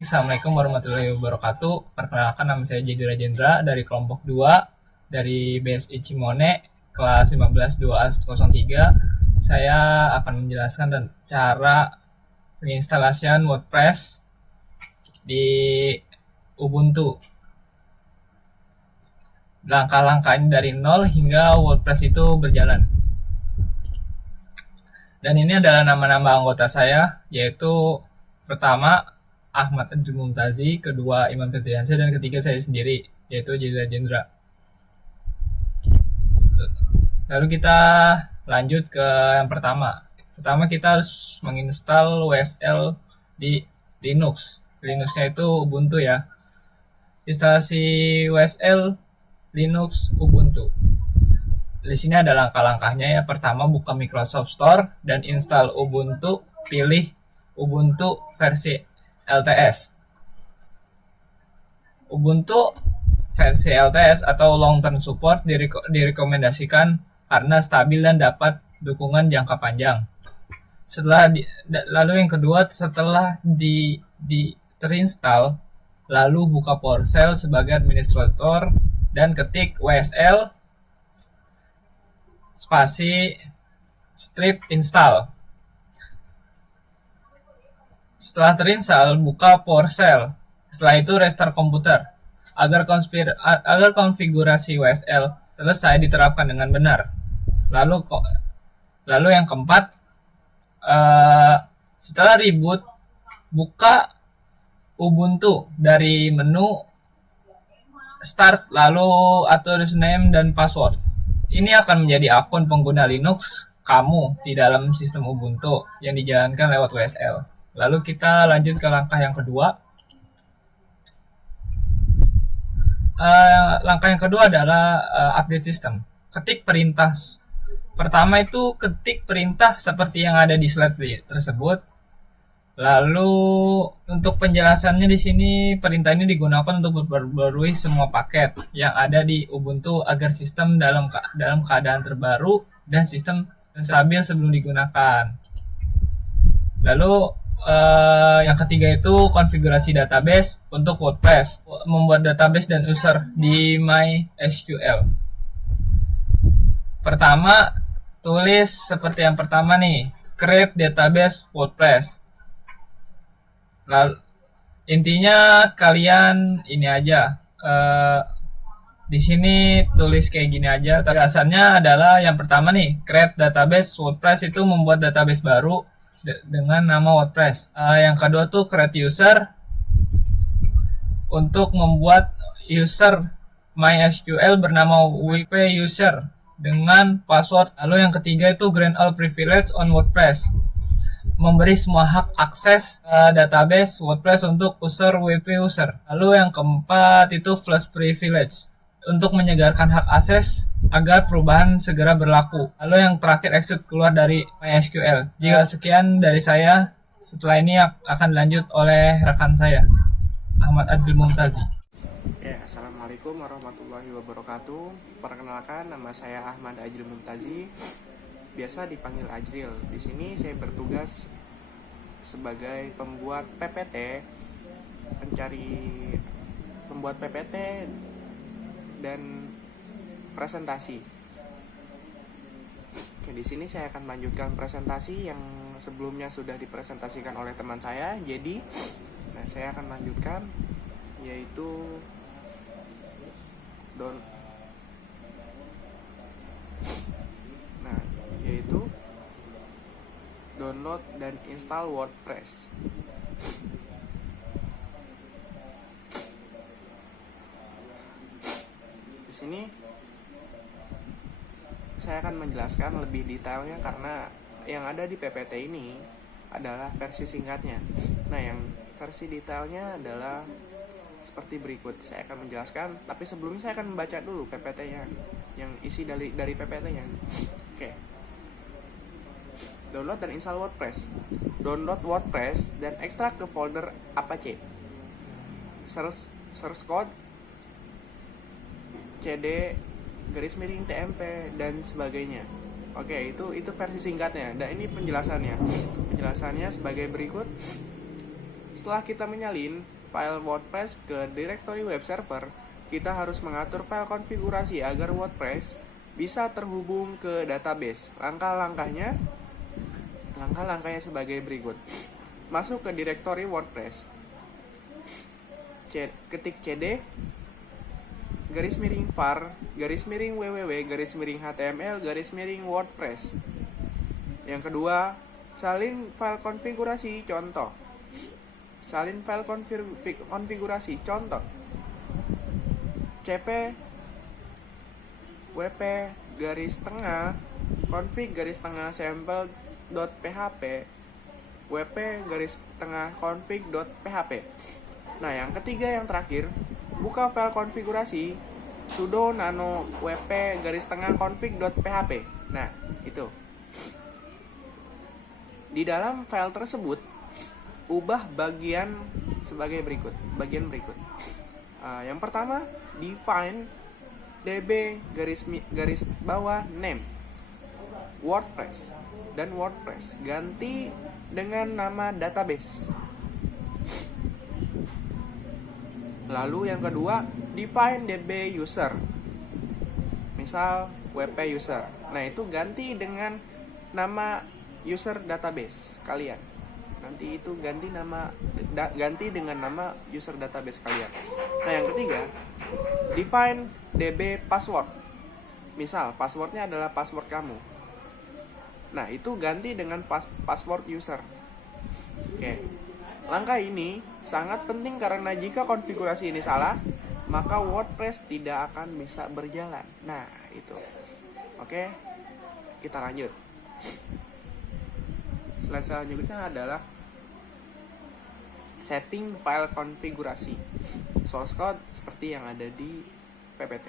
Assalamualaikum warahmatullahi wabarakatuh. Perkenalkan, nama saya Jadi Rajendra dari kelompok 2 dari BSI Cimone kelas 15-2A03. Saya akan menjelaskan tentang cara penginstalasian WordPress di Ubuntu. Langkah-langkahnya dari nol hingga WordPress itu berjalan. Dan ini adalah nama-nama anggota saya, yaitu pertama Ahmad Adjil Mumtazi, kedua Imam Fetriansyah, dan ketiga saya sendiri, yaitu Jadi Rajendra. Lalu kita lanjut ke yang pertama. Pertama kita harus menginstal WSL di Linux. Linuxnya itu Ubuntu ya. Instalasi WSL Linux Ubuntu. Di sini ada langkah-langkahnya ya. Pertama, buka Microsoft Store dan install Ubuntu. Pilih Ubuntu versi LTS. Ubuntu versi LTS atau long term support direkomendasikan karena stabil dan dapat dukungan jangka panjang. Lalu yang kedua, setelah terinstall, lalu buka PowerShell sebagai administrator dan ketik WSL spasi strip install. Setelah terinstall, buka PowerShell. Setelah itu restart komputer agar konfigurasi WSL selesai diterapkan dengan benar. Lalu yang keempat, setelah reboot, buka Ubuntu dari menu Start, lalu atur username dan password. Ini akan menjadi akun pengguna Linux kamu di dalam sistem Ubuntu yang dijalankan lewat WSL. Lalu kita lanjut ke langkah yang kedua. Langkah yang kedua adalah update sistem. Ketik perintah. Pertama itu ketik perintah seperti yang ada di slide tersebut. Lalu untuk penjelasannya di sini, perintah ini digunakan untuk memperbarui semua paket yang ada di Ubuntu agar sistem dalam keadaan terbaru dan sistem stabil sebelum digunakan. Lalu yang ketiga itu konfigurasi database untuk WordPress, membuat database dan user di MySQL. Pertama, tulis seperti yang pertama nih, create database WordPress. Lalu intinya kalian ini aja, di sini tulis kayak gini aja. Dasarnya adalah yang pertama nih, create database WordPress itu membuat database baru dengan nama WordPress. Yang kedua tuh create user untuk membuat user MySQL bernama WP user dengan password. Lalu yang ketiga itu grant all privilege on WordPress, memberi semua hak akses database WordPress untuk user WP user. Lalu yang keempat itu flash privilege untuk menyegarkan hak akses agar perubahan segera berlaku. Lalu yang terakhir exit keluar dari MySQL. Jika sekian dari saya, setelah ini akan dilanjut oleh rekan saya, Ahmad Adjil Mumtazi. Ya, assalamualaikum warahmatullahi wabarakatuh. Perkenalkan, nama saya Ahmad Adjil Mumtazi, biasa dipanggil Ajril. Di sini saya bertugas sebagai pembuat PPT, pembuat PPT dan presentasi. Oke, di sini saya akan melanjutkan presentasi yang sebelumnya sudah dipresentasikan oleh teman saya. Jadi, saya akan lanjutkan, yaitu download dan install WordPress. Di sini saya akan menjelaskan lebih detailnya karena yang ada di PPT ini adalah versi singkatnya. Nah, yang versi detailnya adalah seperti berikut. Saya akan menjelaskan, tapi sebelumnya saya akan membaca dulu PPT-nya, yang isi dari PPT-nya. Oke. Download dan install WordPress. Download WordPress dan ekstrak ke folder Apache. Source code cd garis miring TMP dan sebagainya. Oke, itu versi singkatnya. Dan ini penjelasannya. Penjelasannya sebagai berikut. Setelah kita menyalin file WordPress ke directory web server, kita harus mengatur file konfigurasi agar WordPress bisa terhubung ke database. Langkah-langkahnya sebagai berikut. Masuk ke directory WordPress. Ketik cd garis miring var garis miring www garis miring html garis miring WordPress. Yang kedua, salin file konfigurasi contoh. Salin file konfigurasi contoh cp wp garis tengah config garis tengah sample.php wp garis tengah config.php. Nah, yang ketiga yang terakhir, buka file konfigurasi sudo nano wp garis tengah config.php. Nah, itu. Di dalam file tersebut, ubah bagian sebagai berikut. Yang pertama, define db garis bawah name WordPress dan WordPress ganti dengan nama database. Lalu yang kedua, define db user, misal wp user. Nah, itu ganti dengan nama user database kalian. Nanti itu ganti dengan nama user database kalian. Nah, yang ketiga, define db password, misal passwordnya adalah password kamu. Nah, itu ganti dengan password user. Oke. Langkah ini sangat penting karena jika konfigurasi ini salah, maka WordPress tidak akan bisa berjalan. Nah, itu. Oke, kita lanjut. Slide selanjutnya adalah setting file konfigurasi source code seperti yang ada di PPT.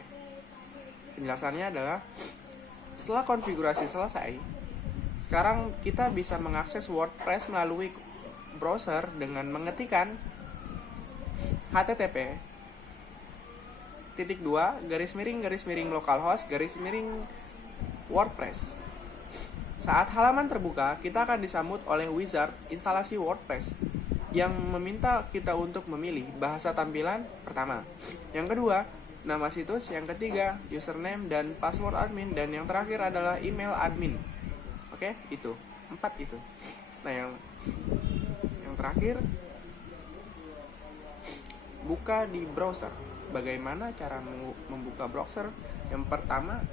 Penjelasannya adalah setelah konfigurasi selesai, sekarang kita bisa mengakses WordPress melalui browser dengan mengetikkan http://localhost/WordPress. Saat halaman terbuka, kita akan disambut oleh wizard instalasi WordPress yang meminta kita untuk memilih bahasa tampilan pertama, yang kedua nama situs, yang ketiga username dan password admin, dan yang terakhir adalah email admin. Oke, itu 4 itu. Nah, yang terakhir, buka di browser. Bagaimana cara membuka browser? Yang pertama,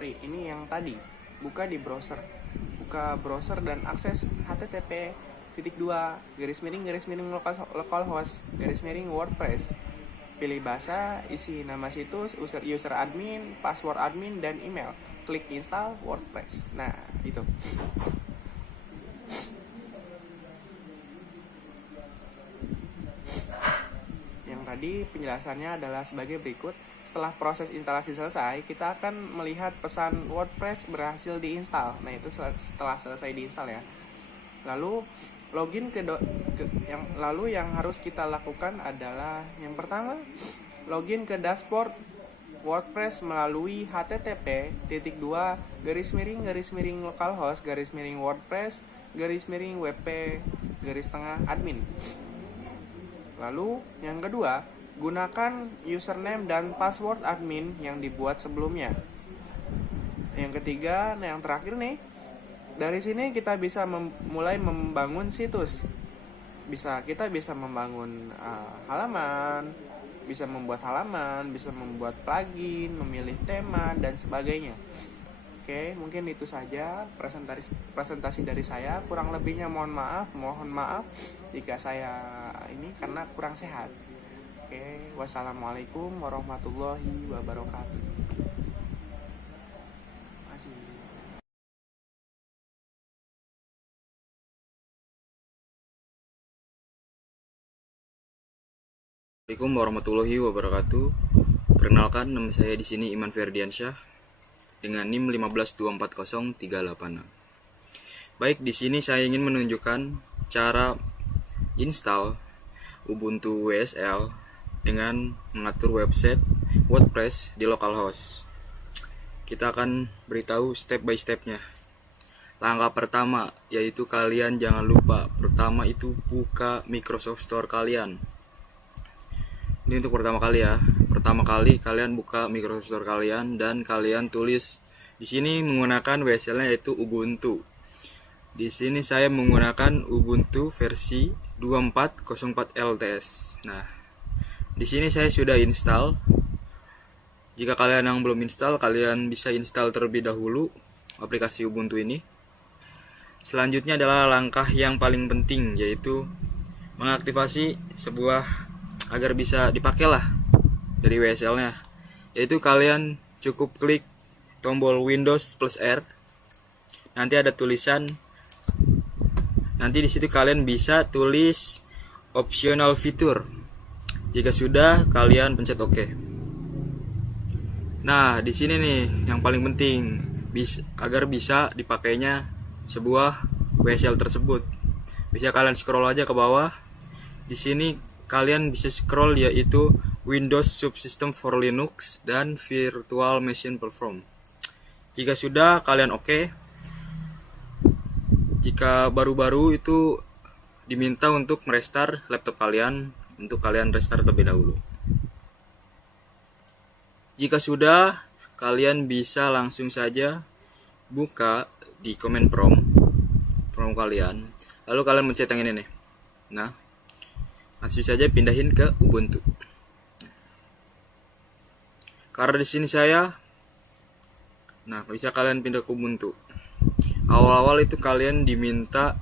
ini yang tadi, buka di browser. Buka browser dan akses http://localhost/WordPress. Pilih bahasa, isi nama situs, user admin, password admin, dan email. Klik install WordPress. Nah, itu. Yang tadi penjelasannya adalah sebagai berikut. Setelah proses instalasi selesai, kita akan melihat pesan WordPress berhasil diinstal. Nah, itu setelah selesai diinstal ya. Lalu login yang harus kita lakukan adalah yang pertama, login ke dashboard WordPress melalui http://localhost/WordPress/wp/admin. Lalu yang kedua, gunakan username dan password admin yang dibuat sebelumnya. Yang ketiga, yang terakhir nih, dari sini kita bisa mulai membangun situs. Kita bisa membangun halaman, bisa membuat plugin, memilih tema, dan sebagainya. Oke, mungkin itu saja presentasi dari saya. Kurang lebihnya mohon maaf jika saya ini karena kurang sehat. Oke, wassalamualaikum warahmatullahi wabarakatuh. Masih. Assalamualaikum warahmatullahi wabarakatuh. Perkenalkan, nama saya di sini Iman Ferdiansyah dengan NIM 1524038. Baik, di sini saya ingin menunjukkan cara install Ubuntu WSL dengan mengatur website WordPress di localhost. Kita akan beritahu step by stepnya. Langkah pertama yaitu kalian jangan lupa, pertama itu buka Microsoft Store kalian. Ini untuk pertama kali ya. Pertama kali kalian buka Microsoft Store kalian dan kalian tulis di sini menggunakan WSL-nya yaitu Ubuntu. Di sini saya menggunakan Ubuntu versi 24.04 LTS. Nah, di sini saya sudah install. Jika kalian yang belum install, kalian bisa install terlebih dahulu aplikasi Ubuntu ini. Selanjutnya adalah langkah yang paling penting, yaitu mengaktifasi sebuah agar bisa dipakai lah dari WSL-nya. Yaitu kalian cukup klik tombol Windows plus R. Nanti ada tulisan. Nanti di situ kalian bisa tulis optional fitur. Jika sudah, kalian pencet OK. Nah, di sini nih yang paling penting agar bisa dipakainya sebuah WSL tersebut. Bisa kalian scroll aja ke bawah. Di sini kalian bisa scroll yaitu Windows Subsystem for Linux dan Virtual Machine Platform. Jika sudah, kalian OK. Jika baru-baru itu diminta untuk merestart laptop kalian, untuk kalian restart terlebih dahulu. Jika sudah, kalian bisa langsung saja buka di command prompt kalian. Lalu kalian mencet yang ini nih. Nah, langsung saja pindahin ke Ubuntu. Karena di sini bisa kalian pindah ke Ubuntu. Awal-awal itu kalian diminta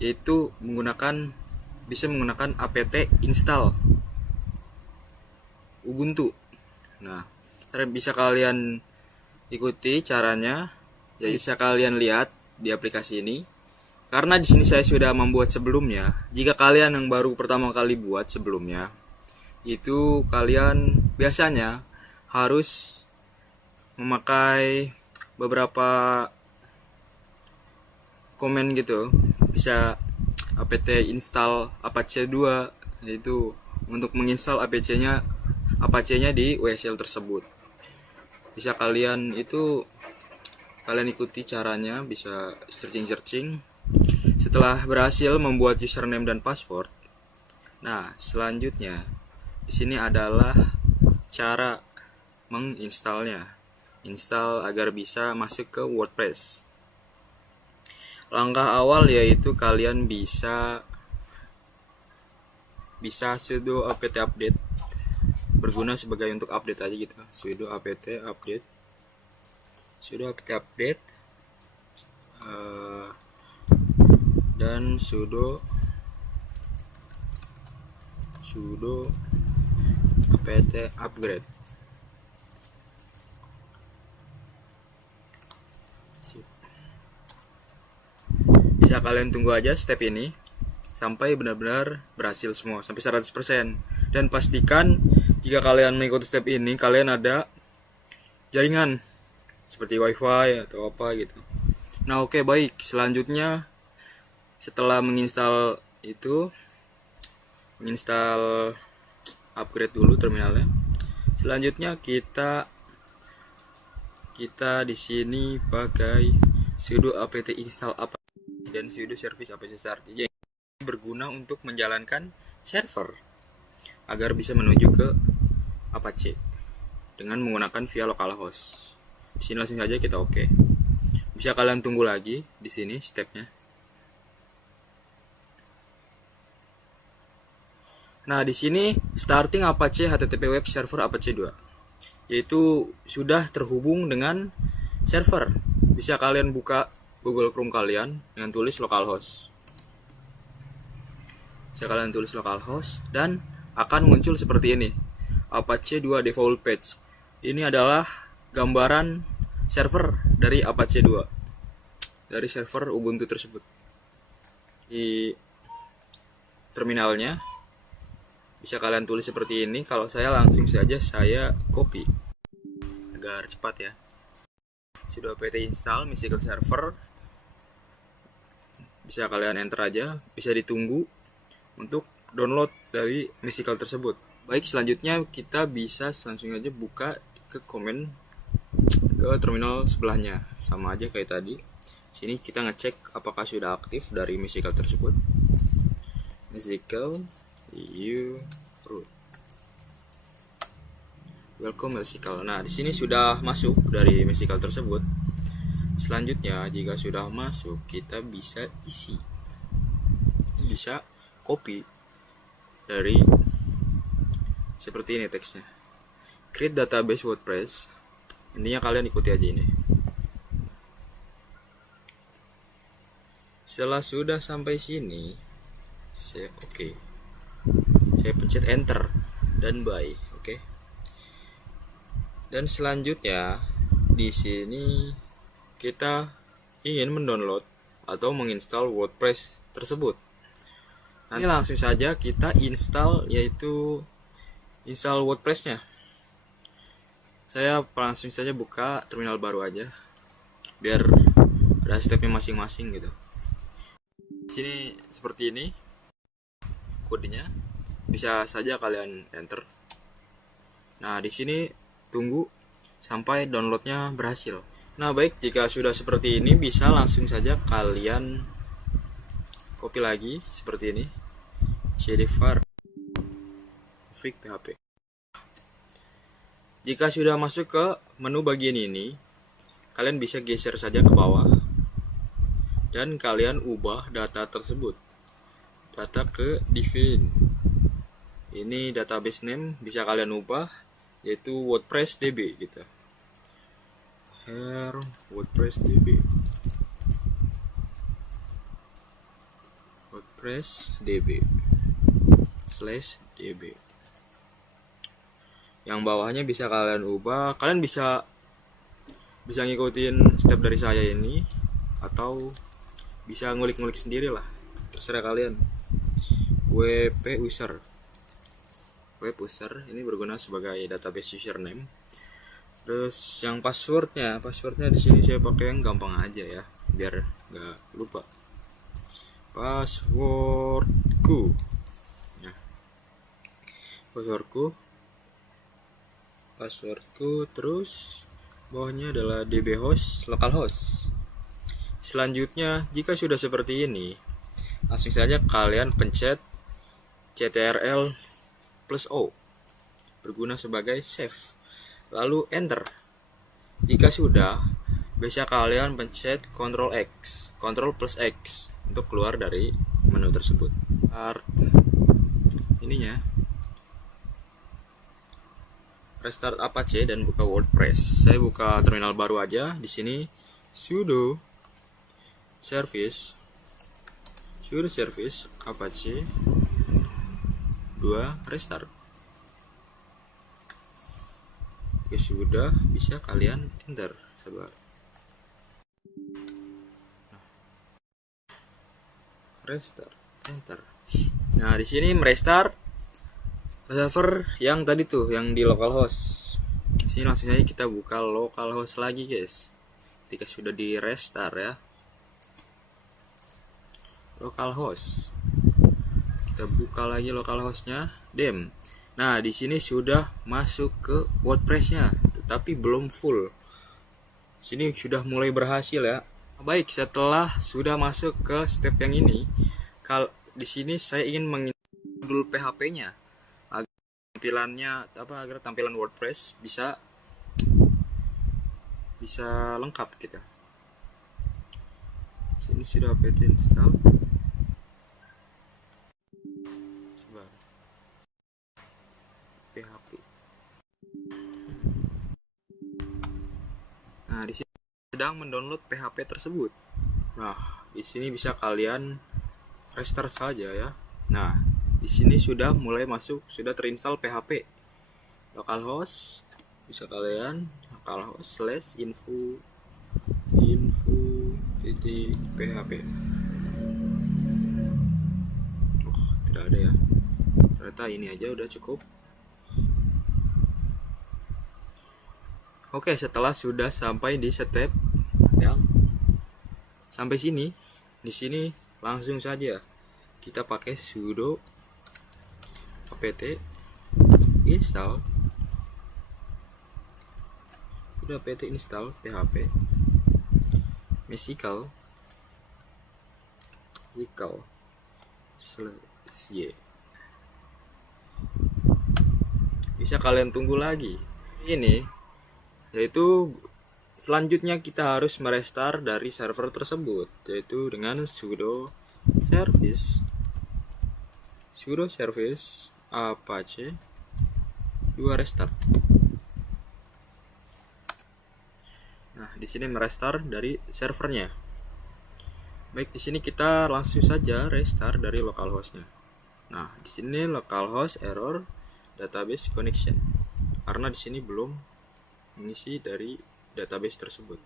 yaitu bisa menggunakan apt install Ubuntu. Nah, bisa kalian ikuti caranya, ya bisa kalian lihat di aplikasi ini. Karena di sini saya sudah membuat sebelumnya. Jika kalian yang baru pertama kali buat sebelumnya, itu kalian biasanya harus memakai beberapa komen gitu, bisa apt install Apache 2, yaitu untuk menginstal Apache-nya di WSL tersebut. Bisa kalian ikuti caranya, bisa searching. Setelah berhasil membuat username dan password, nah selanjutnya di sini adalah cara menginstalnya. Install agar bisa masuk ke WordPress. Langkah awal yaitu kalian bisa sudo apt update, berguna sebagai untuk update aja gitu. Sudo apt update dan sudo apt upgrade. Bisa kalian tunggu aja step ini sampai benar-benar berhasil semua, sampai 100%. Dan pastikan jika kalian mengikuti step ini, kalian ada jaringan seperti wifi atau apa gitu. Nah oke, baik. Selanjutnya setelah menginstal upgrade dulu terminalnya. Selanjutnya kita di sini pakai sudo apt install Apache dan sudo service apache start, yang berguna untuk menjalankan server agar bisa menuju ke Apache dengan menggunakan via localhost. Di sini langsung saja kita OK. Bisa kalian tunggu lagi di sini stepnya. Nah, di sini starting Apache HTTP web server Apache 2, yaitu sudah terhubung dengan server. Bisa kalian buka Google Chrome kalian dengan tulis localhost. Bisa kalian tulis localhost dan akan muncul seperti ini. Apache 2 default page. Ini adalah gambaran server dari Apache 2. Dari server Ubuntu tersebut. Di terminalnya bisa kalian tulis seperti ini. Kalau saya langsung saja saya copy agar cepat ya. Sudah apt install mySQL server. bisa kalian enter aja, bisa ditunggu untuk download dari musical tersebut. Baik, selanjutnya kita bisa langsung aja buka ke komen ke terminal sebelahnya, sama aja kayak tadi. Sini kita ngecek apakah sudah aktif dari musical tersebut. Musical you root. Welcome musical. Nah, di sini sudah masuk dari musical tersebut. Selanjutnya, jika sudah masuk, kita bisa isi. Bisa copy dari seperti ini teksnya. Create database WordPress. Intinya kalian ikuti aja ini. Setelah sudah sampai sini, saya pencet enter dan buy, oke. Dan selanjutnya di sini kita ingin mendownload atau menginstal WordPress tersebut. Nanti langsung saja kita install, yaitu install WordPress-nya. Saya langsung saja buka terminal baru aja biar ada stepnya masing-masing gitu. Di sini seperti ini kodenya, bisa saja kalian enter. Nah, di sini tunggu sampai downloadnya berhasil. Nah, baik, jika sudah seperti ini bisa langsung saja kalian copy lagi seperti ini. cdvar config php. Jika sudah masuk ke menu bagian ini, kalian bisa geser saja ke bawah dan kalian ubah data tersebut. Data ke define. Ini database name bisa kalian ubah, yaitu WordPress DB gitu. Here WordPress DB. WordPress DB /DB. Yang bawahnya bisa kalian ubah. Kalian bisa ngikutin step dari saya ini atau bisa ngulik-ngulik sendiri lah, terserah kalian. wp user ini berguna sebagai database username. Terus yang passwordnya di sini saya pakai yang gampang aja ya, biar nggak lupa. Passwordku terus bawahnya adalah dbhost localhost. Selanjutnya, jika sudah seperti ini, langsung saja kalian pencet ctrl+o berguna sebagai save, lalu enter. Jika sudah, bisa kalian pencet Ctrl+X untuk keluar dari menu tersebut. Restart Apache dan buka WordPress. Saya buka terminal baru aja. Di sini sudo service Apache 2 restart. Oke, sudah, bisa kalian enter. Sabar. Restart, enter. Nah, di sini merestart server yang tadi tuh, yang di localhost. Di sini langsung aja kita buka localhost lagi, guys. Ketika sudah di restart ya. Localhost. Kita buka lagi localhostnya, dem. Nah, di sini sudah masuk ke WordPress-nya, tetapi belum full. Sini sudah mulai berhasil ya. Baik, setelah sudah masuk ke step yang ini, di sini saya ingin menginstall dulu PHP-nya agar tampilan WordPress bisa lengkap kita. Sini sudah apt install. Coba. PHP. Nah, di sini sedang mendownload PHP tersebut. Nah, di sini bisa kalian restart saja ya. Nah, di sini sudah mulai masuk, sudah terinstall PHP. Localhost bisa kalian localhost/info .php. Oh, tidak ada ya. Ternyata ini aja udah cukup. Oke, setelah sudah sampai di step yang sampai sini, di sini langsung saja kita pakai sudo apt install, sudo apt install php musical /y. Bisa kalian tunggu lagi ini, yaitu selanjutnya kita harus merestart dari server tersebut, yaitu dengan sudo service apache 2 restart. Nah, di sini merestart dari servernya. Baik, di sini kita langsung saja restart dari localhostnya. Nah, di sini localhost error database connection karena di sini belum mengisi dari database tersebut.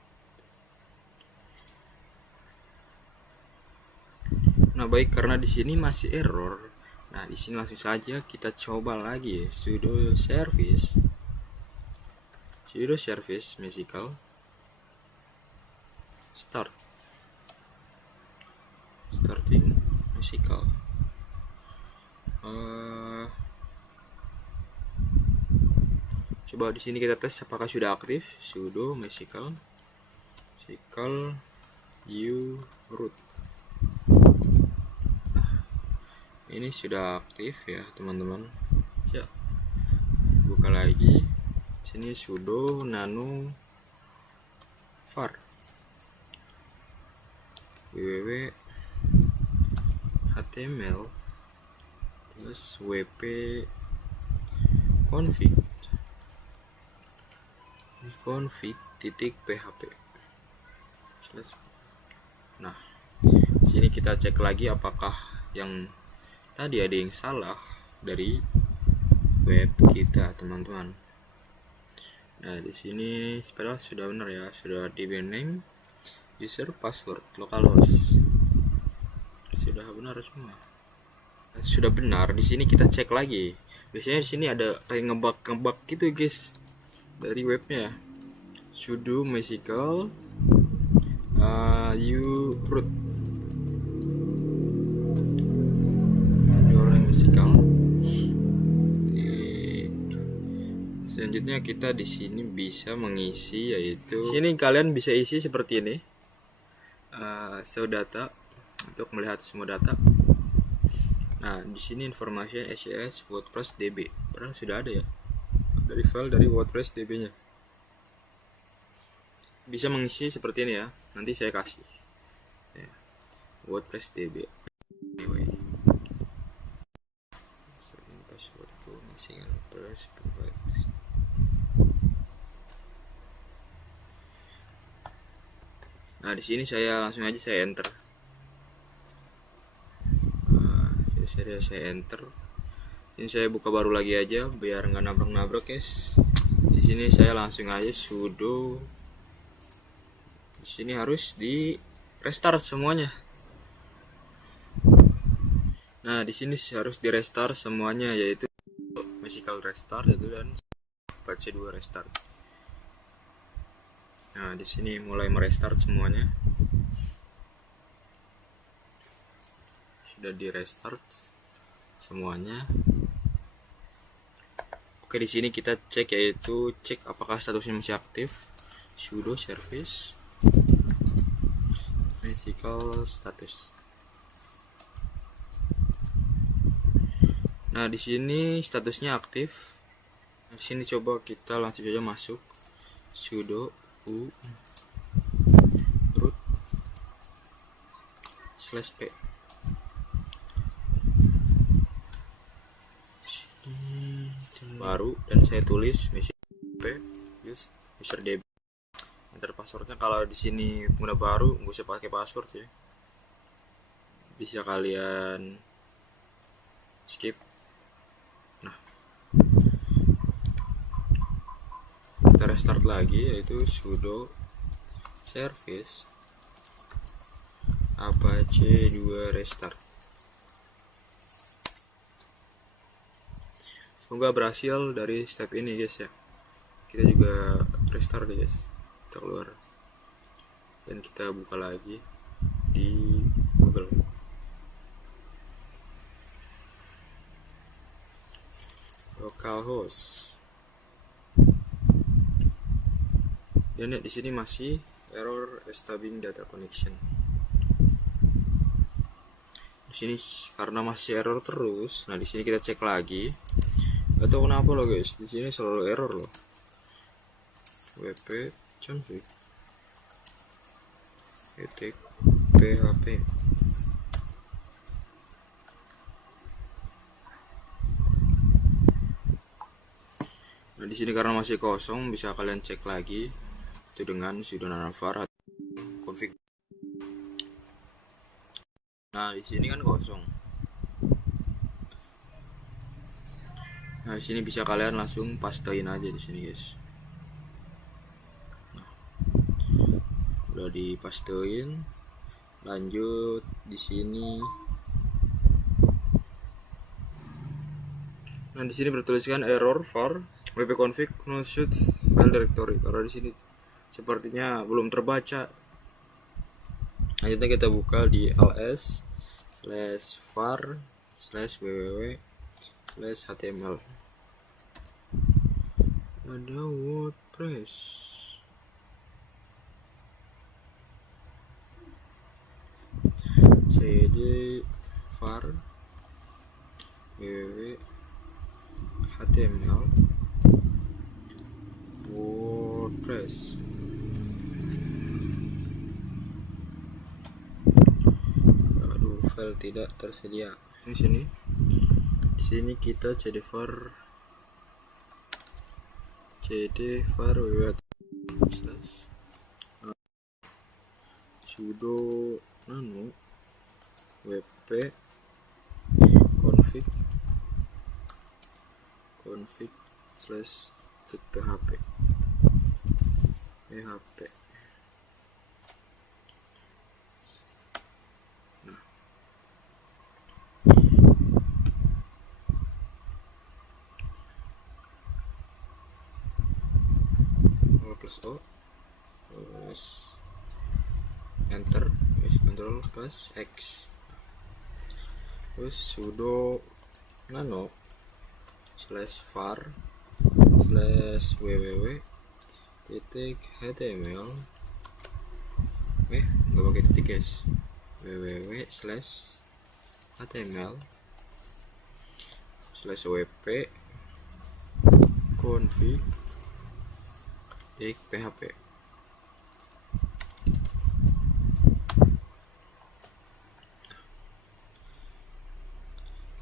Nah, baik, karena di sini masih error. Nah, di sini langsung saja kita coba lagi sudo service musical starting musical. Coba di sini kita tes apakah sudah aktif. Sudo musical u root. Nah, ini sudah aktif ya teman-teman. Ya, buka lagi. Sini sudo nano var www html plus wp config.php. Nah, sini kita cek lagi apakah yang tadi ada yang salah dari web kita teman-teman. Nah, di sini padahal sudah benar ya, sudah di name, user, password, localhost. Sudah benar semua. Sudah benar. Di sini kita cek lagi. Biasanya di sini ada kayak ngebug gitu, guys. Dari webnya. Sudo musical u root. Musical. Selanjutnya kita di sini bisa mengisi, yaitu sini kalian bisa isi seperti ini. Show data untuk melihat semua data. Nah, di sini informasi SES WordPress DB. Padahal sudah ada ya dari file dari WordPress DB-nya. Bisa mengisi seperti ini ya. Nanti saya kasih. Ya. WordPress DB. Anyway. Passwordku masih press provide. Nah, di sini saya langsung aja saya enter. Saya enter. Ini saya buka baru lagi aja biar nggak nabrak-nabrak, guys. Di sini saya langsung aja sudo. Di sini harus di restart semuanya. Nah, di sini harus di restart semuanya, yaitu musical restart itu dan apache 2 restart. Nah, di sini mulai merestart semuanya. Sudah di restart semuanya. Oke, di sini kita cek, yaitu cek apakah statusnya masih aktif. Sudo service musical status. Nah, di sini statusnya aktif. Di sini coba kita langsung saja masuk sudo u root /p. Baru dan saya tulis user db. Enter passwordnya. Kalau di sini pengguna baru nggak usah pakai password ya, bisa kalian skip. Nah, kita restart lagi, yaitu sudo service apache 2 restart. Semoga berhasil dari step ini, guys ya. Kita juga restart, guys. Kita keluar dan kita buka lagi di Google. localhost. Dan di sini masih error establishing data connection. Di sini karena masih error terus. Nah, di sini kita cek lagi. Gak tahu kenapa loh guys, di sini selalu error loh. WP config ketik php. Nah, di sini karena masih kosong, bisa kalian cek lagi itu dengan sudo nanovar config. Nah, di sini kan kosong. Nah, di sini bisa kalian langsung pastein aja di sini, guys. Nah, udah dipastein. Lanjut di sini. Nah, di sini bertuliskan error var wp-config no suits file directory. Karena di sini sepertinya belum terbaca. Akhirnya kita buka di ls/var/www/html. Ada WordPress. cd var www/html WordPress. Aduh, file tidak tersedia. Di sini kita cd var www sudo nano wp config /php. Nah, plus O terus enter, control plus X, terus sudo nano /var/www.html nggak pakai titik guys, www/html/wp config php.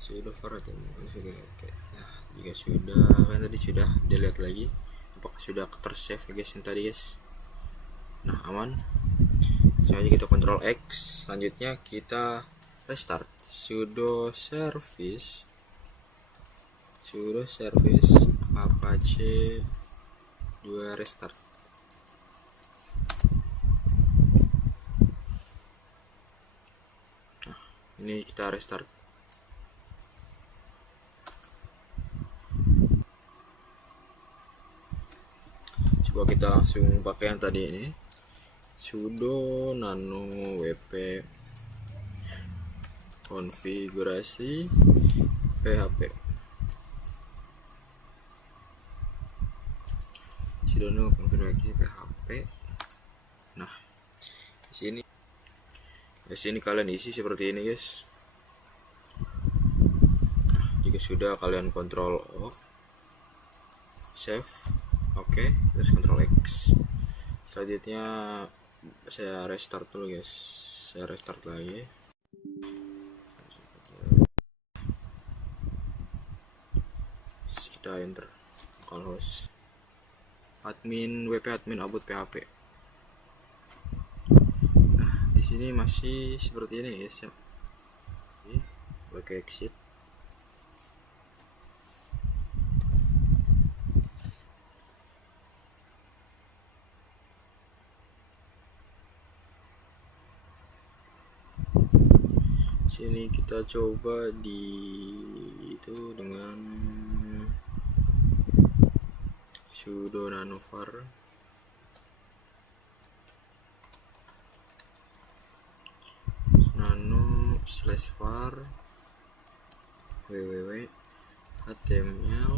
Sudah var atau config php. Nah, jika sudah, kan tadi sudah delete lagi, apakah sudah tersave ya guys yang tadi guys. Nah, aman. Selanjutnya kita Ctrl X, selanjutnya kita restart sudo service apache 2 restart. Nah, ini kita restart. Coba kita langsung pakai yang tadi ini, sudo nano wp konfigurasi php. Sudo nano konfigurasi php. Nah, di sini kalian isi seperti ini guys. Nah, jika sudah kalian Ctrl O, save, oke, terus Ctrl X. Selanjutnya saya restart dulu guys, saya restart lagi. Kita enter localhost admin wp admin about php. Nah, di sini masih seperti ini guys ya. Oke, exit. Sini kita coba di itu dengan sudo nanovar nano/var www.html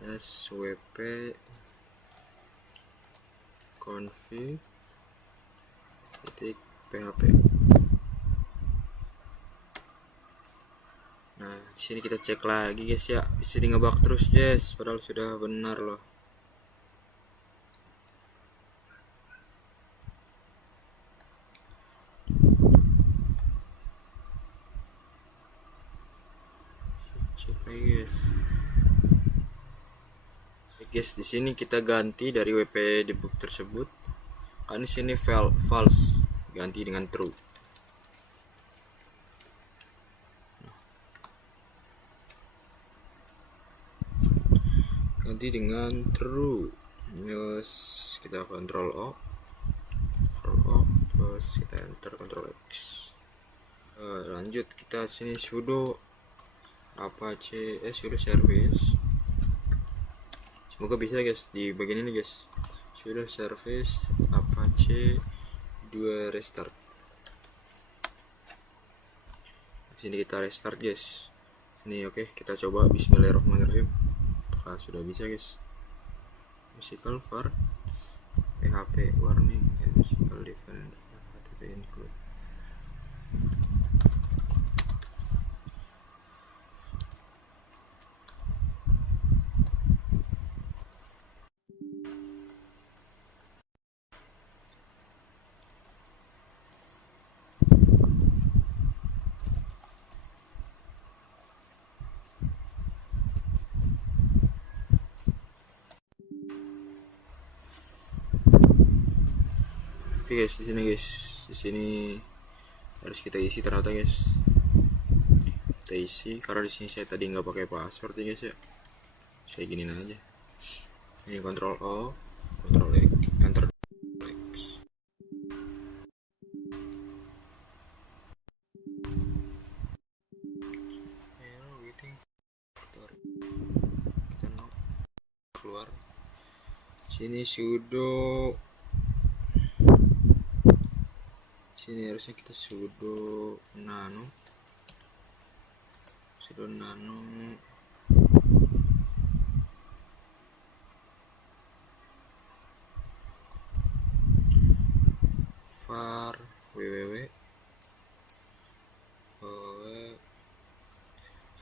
swp config titik php. Nah, di sini kita cek lagi guys ya. Di sini ngebug terus guys, padahal sudah benar loh. Cek lagi guys. Guys, di sini kita ganti dari wp debug tersebut. Kan di sini false, ganti dengan true. Ganti dengan true. Terus kita Ctrl O, terus kita enter Ctrl X. Lanjut kita sini sudo apache sudo service. Semoga bisa guys di bagian ini guys. Sudo service apache 2 restart. Sini kita restart guys. Sini oke, kita coba bismillahirrahmanirrahim. Apakah sudah bisa guys? Musical var php warning musical different http include. Oke guys, di sini harus kita isi ternyata guys. Kita isi karena di sini saya tadi nggak pakai password ya guys ya. Saya giniin aja. Ini Ctrl O, Ctrl X, Enter X. Kita keluar. Sini sudo. Sini harusnya kita sudo nano var www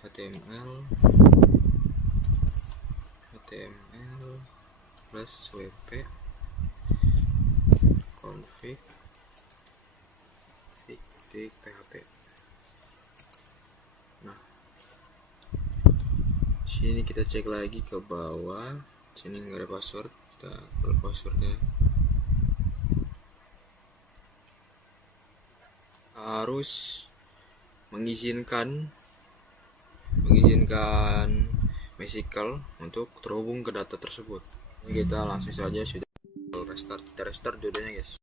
html plus wp config titik php. Nah, sini kita cek lagi ke bawah. Sini nggak ada password, kita buat passwordnya. Harus mengizinkan Musical untuk terhubung ke data tersebut. Ini kita langsung saja sudah restart. Kita restart dua-duanya guys.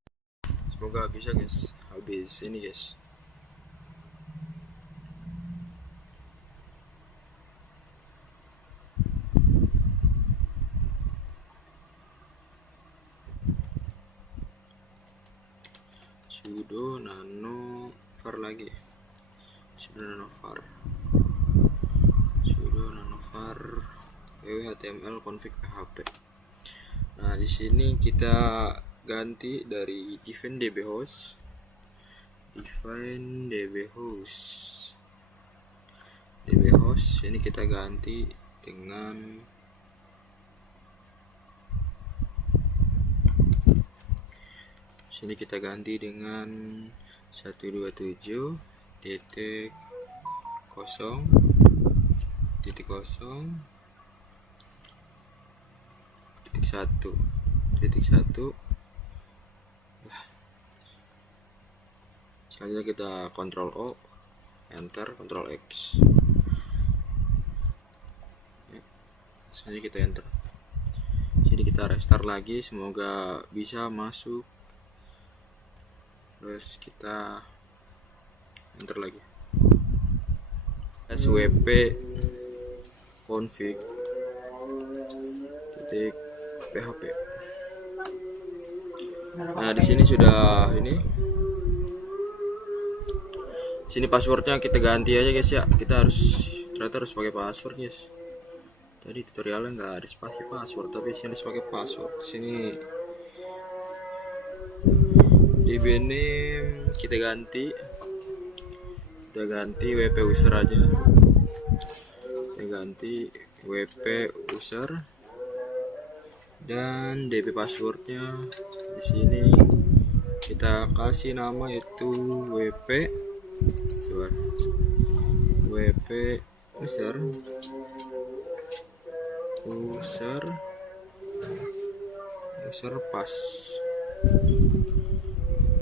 Semoga bisa guys. Habis ini guys. Sudo nano var lagi. Sudo nano var html config php. Nah, di sini kita ganti dari define dbhost ini kita ganti dengan sini kita ganti dengan 127.0.1.1. Selanjutnya kita Ctrl O, Enter, Ctrl X. Selanjutnya kita Enter. Jadi kita restart lagi, semoga bisa masuk. Terus kita Enter lagi. swp config titik php. Nah, di sini sudah ini. Sini passwordnya kita ganti aja guys ya. Kita harus pakai password guys. Tadi tutorialnya nggak ada spasi password, tapi sini pakai password. Sini DB name kita ganti WP user aja. Kita ganti WP user dan DB passwordnya di sini kita kasih nama itu WP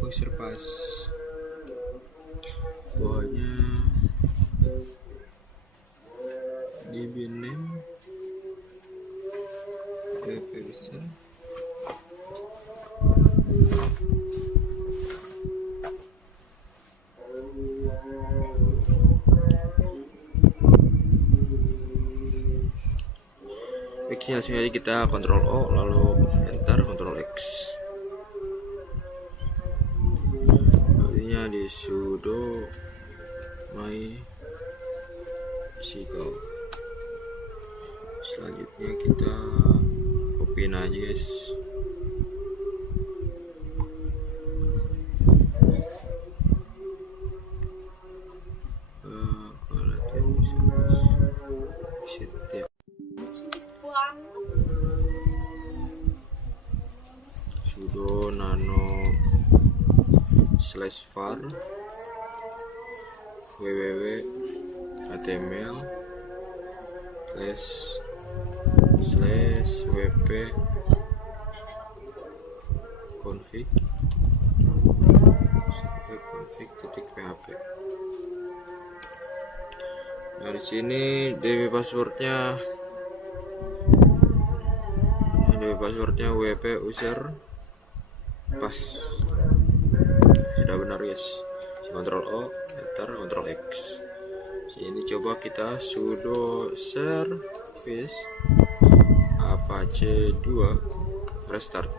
user pas bawahnya DB name WP user X-nya langsung aja kita Ctrl O lalu enter Ctrl X. Artinya di sudo MySQL. Selanjutnya kita copyin aja guys. Sudo nano /var www html /wp config .php. Dari sini DB passwordnya WP user pas. Sudah benar guys. Ctrl O enter Ctrl X. Sini coba kita sudo service apache 2 restart.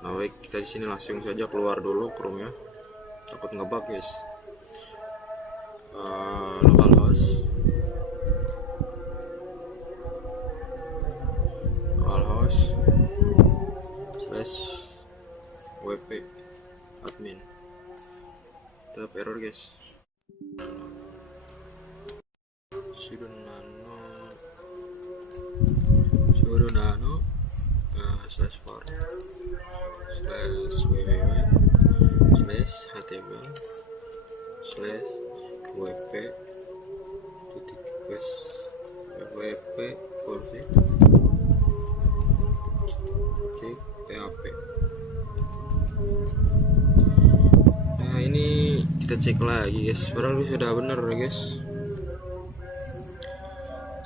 Nah, baik, kita di sini langsung saja keluar dulu Chrome ya. Takut ngebug guys. Localhost /wp admin. Tetap error guys. Sudo nano /var /www /html /wp wp config .php. Nah, ini kita cek lagi guys. Padahal sudah benar guys.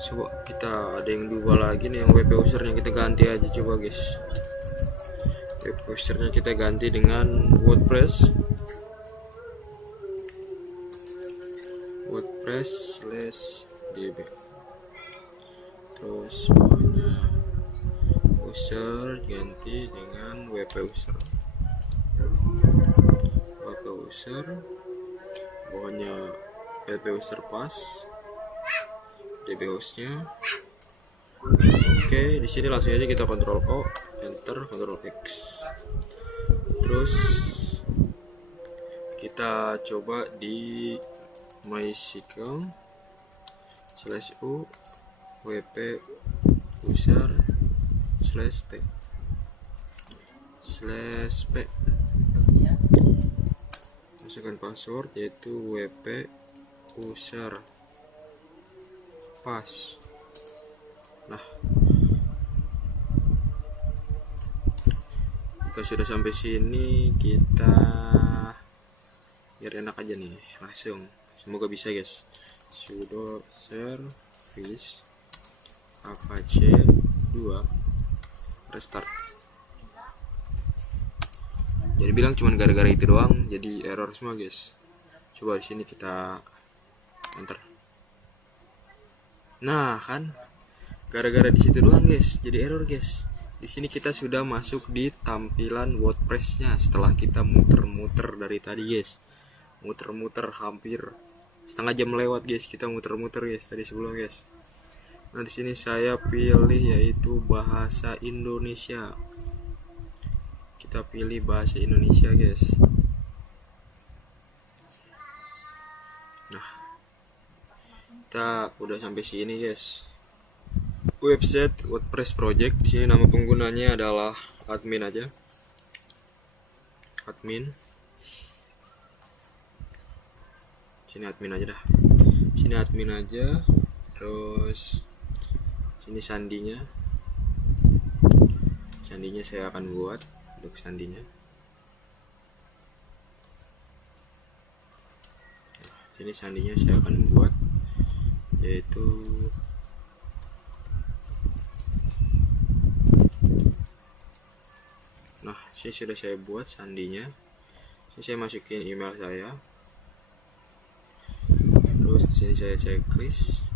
Coba kita ada yang dua lagi nih, yang WP usernya kita ganti aja coba guys. WP usernya kita ganti dengan WordPress /db. Terus bawahnya user ganti dengan WP user bawahnya WP user pas DB hostnya. Oke, di sini langsung aja kita Ctrl O enter Ctrl X. Terus kita coba di MySQL /u WP user /p masukkan password yaitu WP user pas. Nah, jika sudah sampai sini kita biar enak aja nih, langsung semoga bisa guys. Sudo service apache 2 restart. Jadi bilang cuman gara-gara itu doang jadi error semua guys. Coba di sini kita enter. Nah, kan gara-gara di situ doang guys jadi error guys. Di sini kita sudah masuk di tampilan WordPress-nya setelah kita muter-muter dari tadi guys. Muter-muter hampir setengah jam lewat guys, kita muter-muter guys tadi sebelum guys. Nah di sini saya pilih yaitu bahasa Indonesia. Kita pilih bahasa Indonesia guys. Nah, kita udah sampai sini guys. Website WordPress project. Di sini nama penggunanya adalah admin aja. Admin. Sini admin aja dah. Sini admin aja. Terus sini sandinya. Sandinya saya akan buat untuk sandinya. Sini sandinya saya akan buat yaitu nah, sini sudah saya buat sandinya. Sini saya masukin email saya. Terus di sini saya checklist.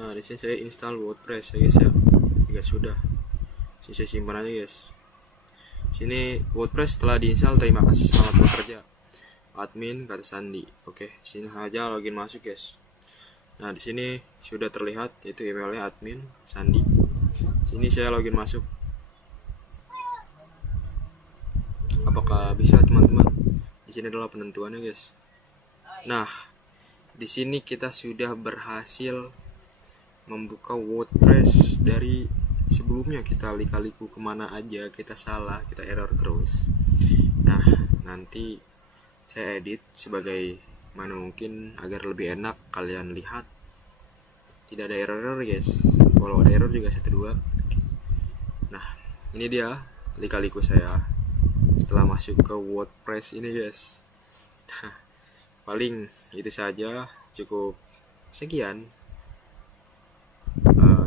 Nah, di sini saya install WordPress ya guys ya. Jika sudah, sini saya simpan aja guys. Sini WordPress telah diinstal. Terima kasih, selamat bekerja. Admin kata Sandi. Oke, sini saja login masuk guys. Nah, di sini sudah terlihat yaitu emailnya admin Sandi. Sini saya login masuk. Apakah bisa teman-teman? Di sini adalah penentuannya guys. Nah, di sini kita sudah berhasil membuka WordPress. Dari sebelumnya kita lika-liku kemana aja, kita salah, kita error terus. Nah, nanti saya edit sebagai mana mungkin agar lebih enak kalian lihat tidak ada error guys. Kalau ada error juga 1-2. Nah, ini dia lika-liku saya setelah masuk ke WordPress ini guys. Nah, paling itu saja, cukup sekian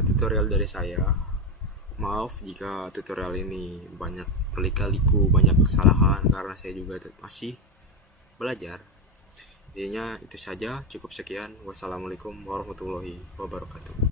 tutorial dari saya. Maaf jika tutorial ini banyak berlika-liku, banyak kesalahan karena saya juga masih belajar. Intinya itu saja, cukup sekian. Wassalamualaikum warahmatullahi wabarakatuh.